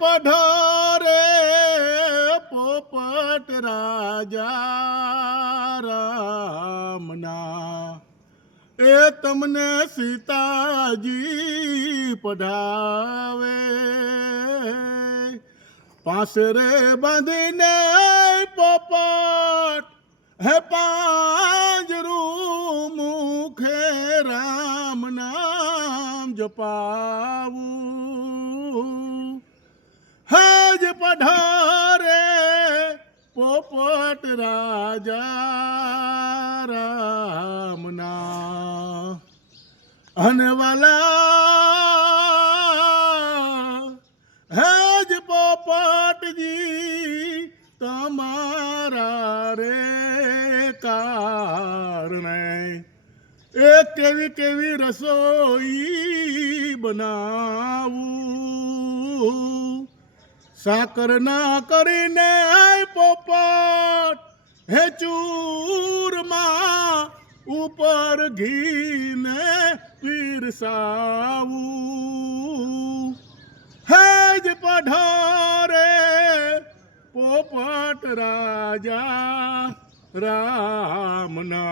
પધારે પોપટ રાજા રામના એ તમને સીતાજી પધાવે પાસરે બાંધીને પોપટ હે પાંજરું મુખે રામ નામ જપાવું હજ પધારે પોપટ રાજા રામના અનવાલા હજ પોપટજી તમારા રે કારણે એ કેવી કેવી રસોઈ બનાવું સાકર ના કરીને પોપટ હે ચૂરમાં ઉપર ઘીને પીરસાવું હેજ પધારે પોપટ રાજા રામના